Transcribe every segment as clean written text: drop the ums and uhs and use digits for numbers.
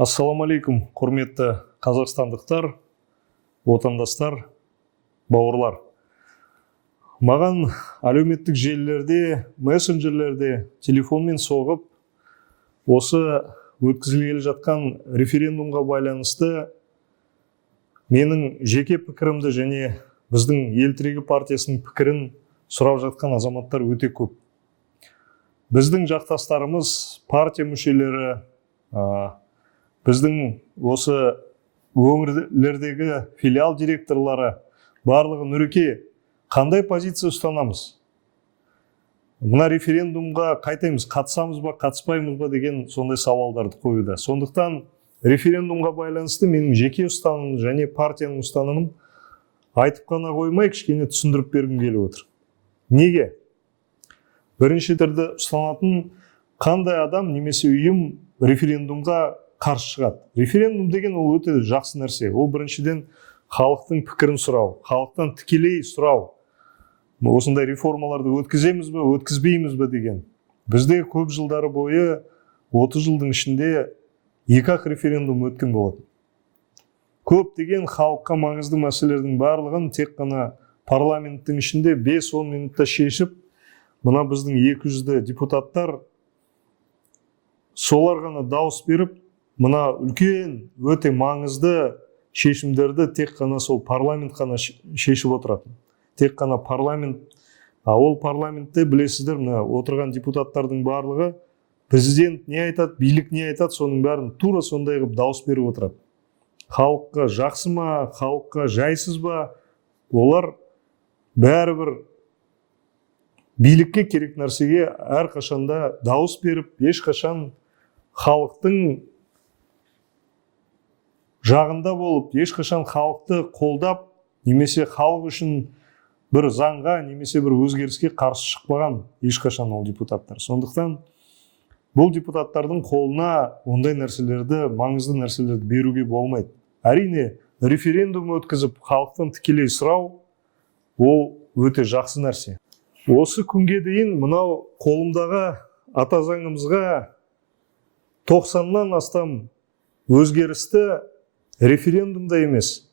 Ассаламалейкум, құрметті қазақстандықтар, отандастар, бауырлар. Маған әлеуметтік желілерде, мессенджерлерде телефонмен соғып, осы өткізілгелі жатқан референдумға байланысты менің жеке пікірімді және біздің Ел тірегі партиясының пікірін сұрап жатқан азаматтар өте көп. Біздің жақтастарымыз, партия мүшелері, біздің осы өңірлердегі филиал директорлары барлығы Нұреке қандай позиция ұстанамыз? Мына референдумға қайтаймыз, қатысамыз ба, қатыспаймыз ба деген сондай сауалдарды қоюда. Сондықтан референдумға байланысты менің жеке ұстанымым және партияның ұстанымын айтып қана қоймай, кішкене түсіндіріп бергім келіп отыр. Неге? Бірінші түрде ұстанатын қандай адам немесе ұйым референдумға қарсы шығады? Референдум деген ол өте жақсы нәрсе. Ол біріншіден халықтың пікірін сұрау, халықтан тікелей сұрау. Осындай реформаларды өткіземіз бе, өткізбейміз бе деген. Бізде көп жылдары бойы 30 жылдың ішінде 2-ақ референдум өткен болатын. Көптеген халыққа маңызды мәселелердің барлығын тек қана парламенттің ішінде 5-10 минутта шешіп, мына біздің 200 депутаттар солар ғана дауыс беріп, мына үлкен, өте маңызды шешімдерді тек қана сол парламент қана шешіп отыратын. Тек қана парламент, ол парламентте білесіздер, мына отырған депутаттардың барлығы президент не айтады, билік не айтады, соның бәрін тура сондай қылып дауыс беріп отырады. Халыққа жақсы ма, халыққа жайсыз ба, олар бәрібір билікке керек нәрсеге әрқашанда дауыс беріп, ешқашан халықтың жағында болып, ешқашан халықты қолдап, немесе халық үшін бір заңға, немесе бір өзгеріске қарсы шықпаған ешқашан ол депутаттар. Сондықтан бұл депутаттардың қолына ондай нәрселерді, маңызды нәрселерді беруге болмайды. Әрине, референдум өткізіп, халықтан тікелей сұрау, ол өте жақсы нәрсе. Осы күнге дейін мынау қолымдағы ата заңымызға 90-нан астам өзгерісті референдумда емес,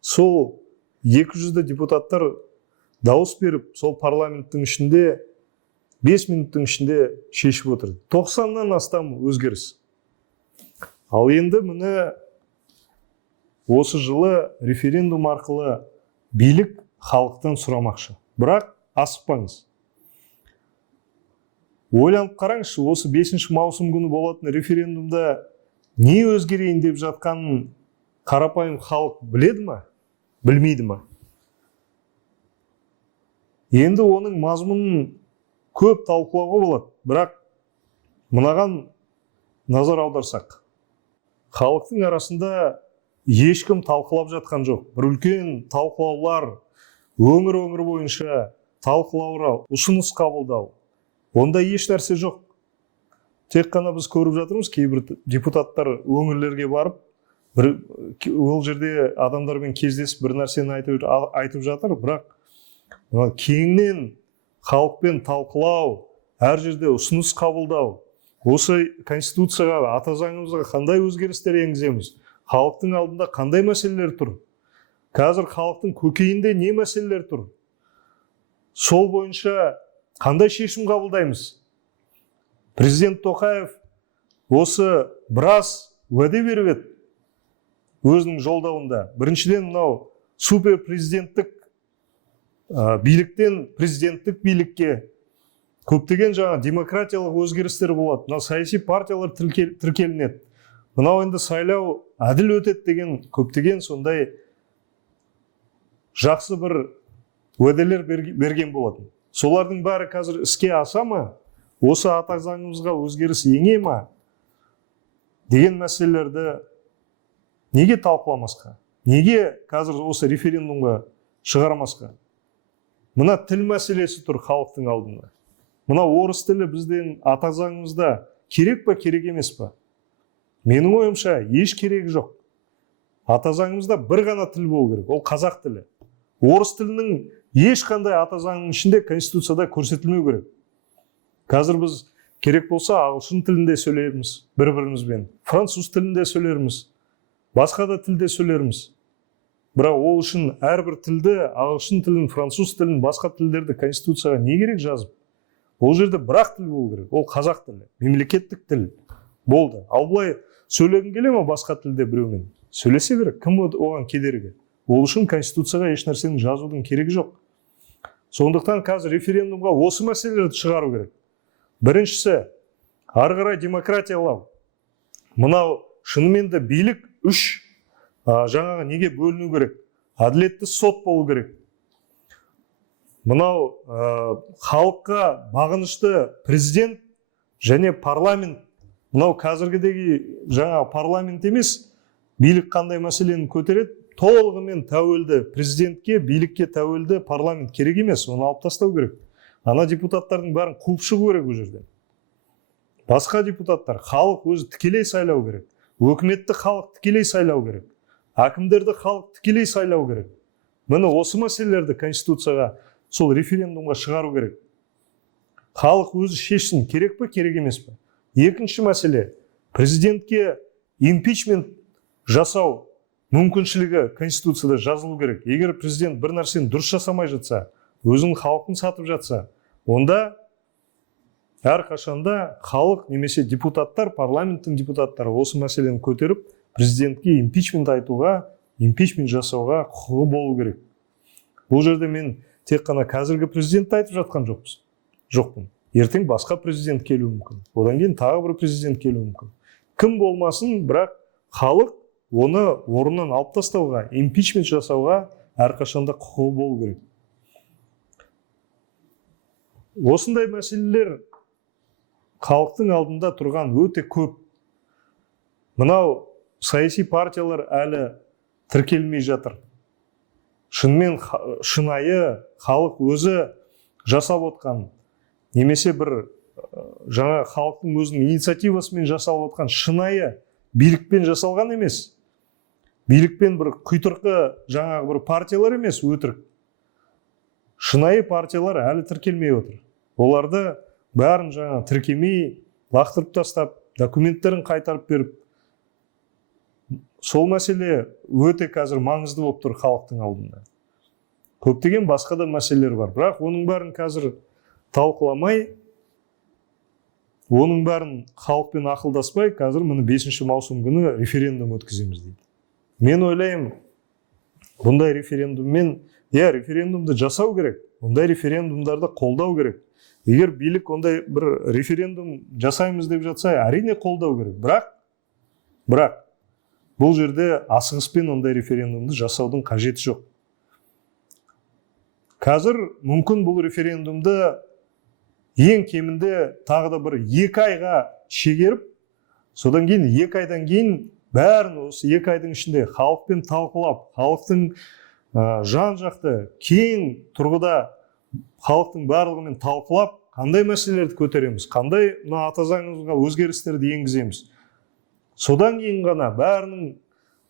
сол 200 депутаттар дауыс беріп, сол парламенттің ішінде 5 минуттың ішінде шешіп отырды. 90-нан астам өзгеріс. Ал енді міне осы жылы референдум арқылы билік халықтан сұрамақшы. Бірақ асықпаңыз. Ойланып қараңызшы, осы 5 маусым күні болатын референдумда не өзгерейін деп жатқанын қарапайым халық біледі ма? Білмейді ма? Енді оның мазмұнын көп талқылауға болады, бірақ мынаған назар аударсақ. Халықтың арасында ешкім талқылап жатқан жоқ. Бір үлкен талқылаулар, өңір бойынша талқылаулар, ұсыныс қабылдау. Онда еш нәрсе жоқ. Тек қана біз көріп жатырмыз, кейбір депутаттар өңірлерге барып, ол жерде адамдармен кездесіп бір нәрсені айтып жатыр, бірақ кеңінен халықпен талқылау, әр жерде ұсыныс қабылдау, осы конституцияға, ата заңымызға қандай өзгерістер енгіземіз, халықтың алдында қандай мәселелер тұр, қазір халықтың көкейінде не мәселелер тұр, сол бойынша қандай шешім қабылдаймыз. Президент Тоқаев осы біраз уәде беріп еді өзінің жолдауында. Біріншіден мынау супер президенттік биліктен президенттік билікке көптеген жаңа демократиялық өзгерістер болады. Мынау саяси партиялар тіркелінеді. Мынау енді сайлау әділ өтеді деген көптеген сондай жақсы бір уәделер берген болатын. Солардың бәрі қазір іске аса ма? Осы ата заңымызға өзгеріс ене ма? Деген мәселелерді неге талқыламасқа? Неге қазір осы референдумға шығармасқа? Мына тіл мәселесі тұр халықтың алдында. Мына орыс тілі біздің ата заңымызда керек па, керек емес па? Менің ойымша еш керегі жоқ. Ата заңымызда бір ғана тіл болу керек, ол қазақ тілі. Орыс тілінің ешқандай ата заңның ішінде конституцияда көрсетілмеу керек. Қазір біз керек болса ағылшын тілінде сөйлерміз бір-бірімізбен, француз тілінде сөйлерміз, басқа да тілде сөйлерміз. Бірақ ол үшін әрбір тілді, ағылшын тілін, француз тілін, басқа тілдерді конституцияға не керек жазып? Ол жерде бір-ақ тіл болу керек. Ол қазақ тілі, мемлекеттік тіл болды. Ал былай сөйлегің келе ме басқа тілде біреумен? Сөйлесе береді. Кім оған кедергі? Ол үшін конституцияға еш нәрсенің жазудың керегі жоқ. Сондықтан қазір референдумға осы мәселелерді шығару керек. Біріншісі, ары қарай демократиялау. Мынау шынымен де билік үш жаңағы неге бөліну керек? Әділетті сот болу керек. Мынау халыққа бағынышты президент және парламент. Мынау қазіргідегі жаңа парламент емес, билік қандай мәселені көтереді? Толығымен тәуелді президентке, билікке тәуелді парламент керек емес, оны алып тастау керек. Ана депутаттардың бәрін қуып шығу керек ол жерден. Басқа депутаттар, халық өзі тікелей сайлау керек. Өкіметті халық тікелей сайлау керек. Әкімдерді халық тікелей сайлау керек. Міне осы мәселелерді конституцияға, сол референдумға шығару керек. Халық өзі шешсін, керек пе, керек емес пе. Екінші мәселе, президентке импичмент жасау мүмкіншілігі конституцияда жазылу керек. Егер президент бір нәрсені дұрыс жасамай жатса, өзінің халқын сатып жатса, онда әрқашанда халық немесе депутаттар, парламенттің депутаттары осы мәселені көтеріп, президентке импичмент айтуға, импичмент жасауға құқығы болу керек. Бұл жерде мен тек қана қазіргі президентті айтып жатқан жоқпын. Ертең басқа президент келуі мүмкін. Одан кейін тағы бір президент келуі мүмкін. Кім болмасын, бірақ халық оны орнынан алып тастауға, импичмент жасауға әрқашанда құқығы болу керек. Осындай мәселелер халықтың алдында тұрған өте көп. Мынау саяси партиялар әлі тіркелмей жатыр. Шынымен шынайы халық өзі жасап отқан, немесе бір жаңа халықтың өзінің инициативасымен жасалып отқан шынайы билікпен жасалған емес. Билікпен бір құйтырқы жаңағы бір партиялар емес, өтірік. Шынайы партиялар әлі тіркелмей отыр. Оларды бәрін жаңа тіркемей, лақтырып тастап, документтерін қайтарып беріп. Сол мәселе өте қазір маңызды болып тұр халықтың алдында. Көптеген басқа да мәселелер бар. Бірақ оның бәрін қазір талқыламай, оның бәрін халықпен ақылдаспай, қазір міне 5 маусым күні референдум өткіземіз дейді. Мен ойлаймын, бұндай референдуммен, референдумды жасау керек, ондай референдумдарды қолдау керек. Егер билік ондай бір референдум жасаймыз деп жатса, әрине қолдау керек. Бірақ бұл жерде асығыспен ондай референдумды жасаудың қажеті жоқ. Қазір мүмкін бұл референдумды ең кемінде тағы да бір 2 айға шегеріп, содан кейін 2 айдан кейін бәрін осы 2 айдың ішінде халықпен талқылап, халықтың жан-жақты кең тұрғыда халықтың барлығымен талқылап, қандай мәселелерді көтереміз, қандай ата заңымызға өзгерістерді енгіземіз. Содан кейін ғана бәрінің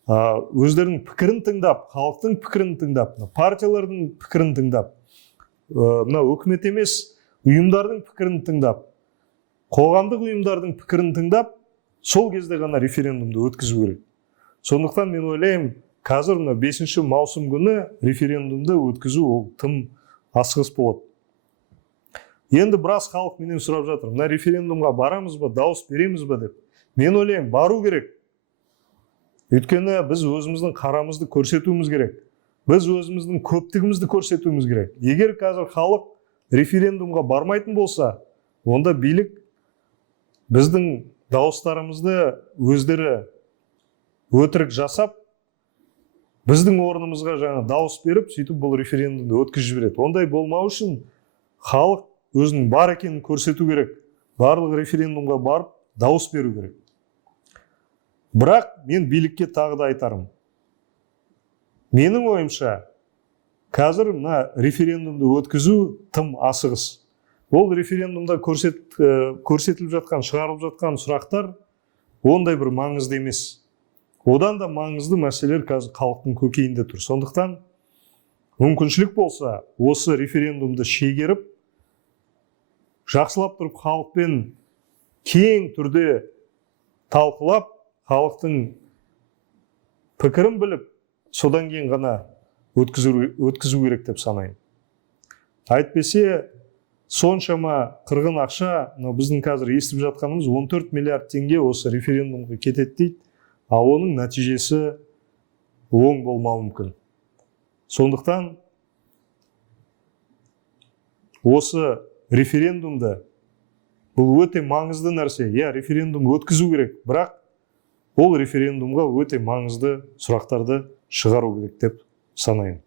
өздерінің пікірін тыңдап, халықтың пікірін тыңдап, партиялардың пікірін тыңдап, үкімет емес ұйымдардың пікірін тыңдап, қоғамдық ұйымдардың пікірін тыңдап, сол кезде ғана референдумды өткізу керек. Сондықтан мен ойлаймын, қазір 5 маусым күні референдумды өткізу ол тым асығыс болады. Енді біраз халық менен сұрап жатыр, мына референдумға барамыз ба, дауыс береміз ба деп. Мен ойлаймын, бару керек. Өйткені біз өзіміздің қарамызды көрсетуіміз керек. Біз өзіміздің көптігімізді көрсетуіміз керек. Егер қазір халық референдумға бармайтын болса, онда билік біздің дауыстарымызды өздері өтірік жасап, біздің орнымызға жаңа дауыс беріп, сөйтіп бұл референдумды өткізіп жібереді. Ондай болмау үшін халық өзінің бар екенін көрсету керек. Барлық референдумға барып, дауыс беру керек. Бірақ мен билікке тағы да айтарым. Менің ойымша, қазір мына референдумды өткізу тым асығыс. Ол референдумда көрсетіліп жатқан, шығарылып жатқан сұрақтар ондай бір маңызды емес. Одан да маңызды мәселелер қазір халықтың көкейінде тұр. Сондықтан мүмкіншілік болса, осы референдумды шегеріп, жақсылап тұрып халықпен кең түрде талқылап, халықтың пікірін біліп, содан кейін ғана өткізу керек деп санаймын. Әйтпесе, соншама қырғын ақша, біздің қазір естіп жатқанымыз 14 миллиард теңге осы референдумға кетеді дейді, ал оның нәтижесі оң болмауы мүмкін. Сондықтан осы референдумда бұл өте маңызды нәрсе. Референдум өткізу керек, бірақ ол референдумға өте маңызды сұрақтарды шығару керек деп санаймын.